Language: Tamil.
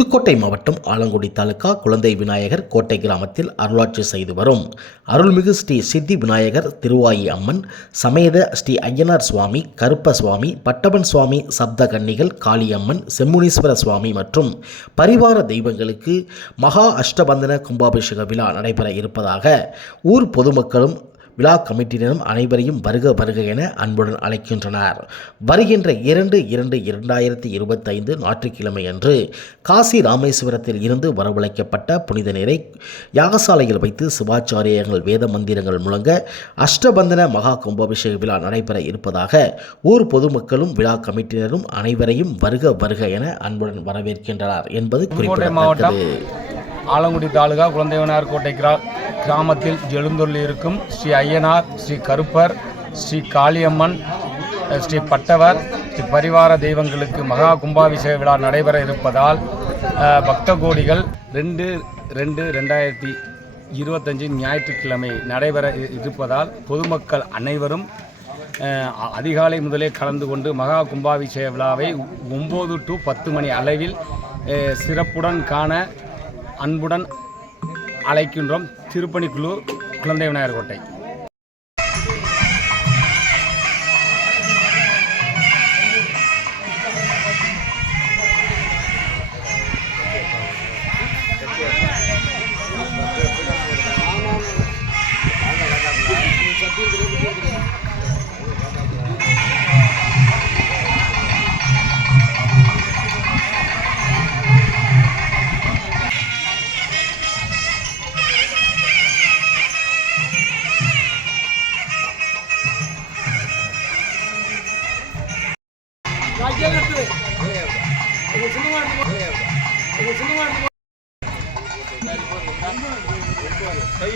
புதுக்கோட்டை மாவட்டம் ஆலங்குடி தாலுகா குழந்தை விநாயகர் கோட்டை கிராமத்தில் அருளாட்சி செய்து வரும் அருள்மிகு ஸ்ரீ சித்தி விநாயகர் திருவாயி அம்மன் சமேத ஸ்ரீ ஐயனார் சுவாமி கருப்ப சுவாமி பட்டவன் சுவாமி சப்த கன்னிகள் காளியம்மன் செம்முனீஸ்வர சுவாமி மற்றும் பரிவார தெய்வங்களுக்கு மகா அஷ்டபந்தன கும்பாபிஷேக விழா நடைபெற இருப்பதாக ஊர் பொதுமக்களும் விழா கமிட்டியினரும் அனைவரையும் வருக வருக என அன்புடன் அழைக்கின்றனர். வருகின்ற 2/2/2025 ஞாயிற்றுக்கிழமை அன்று காசி ராமேஸ்வரத்தில் இருந்து வரவழைக்கப்பட்ட புனித நீரை யாகசாலையில் வைத்து சிவாச்சாரியர்கள் வேத மந்திரங்கள் முழங்க அஷ்டபந்தன மகா கும்பாபிஷேக விழா நடைபெற இருப்பதாக ஊர் பொதுமக்களும் விழா கமிட்டியினரும் அனைவரையும் வருக வருக என அன்புடன் வரவேற்கின்றனர் என்பது குறிப்பிடத்தக்கது. ஆலங்குடி தாலுகா குழந்தை விநாயகர் கோட்டை கிராமத்தில் எழுந்தருளி இருக்கும் ஸ்ரீ ஐயனார், ஸ்ரீ கருப்பர், ஸ்ரீ காளியம்மன், ஸ்ரீ பட்டவர், ஸ்ரீ பரிவார தெய்வங்களுக்கு மகா கும்பாபிஷேக விழா நடைபெற இருப்பதால் பக்த கோடிகள் 2/2/2025 ஞாயிற்றுக்கிழமை நடைபெற இருப்பதால் பொதுமக்கள் அனைவரும் அதிகாலை முதலே கலந்து கொண்டு மகா கும்பாபிஷேக விழாவை 9 to 10 மணி அளவில் சிறப்புடன் காண அன்புடன் அழைக்கின்றோம். திருப்பணிக்குழு குழந்தை விநாயகர் கோட்டை. கை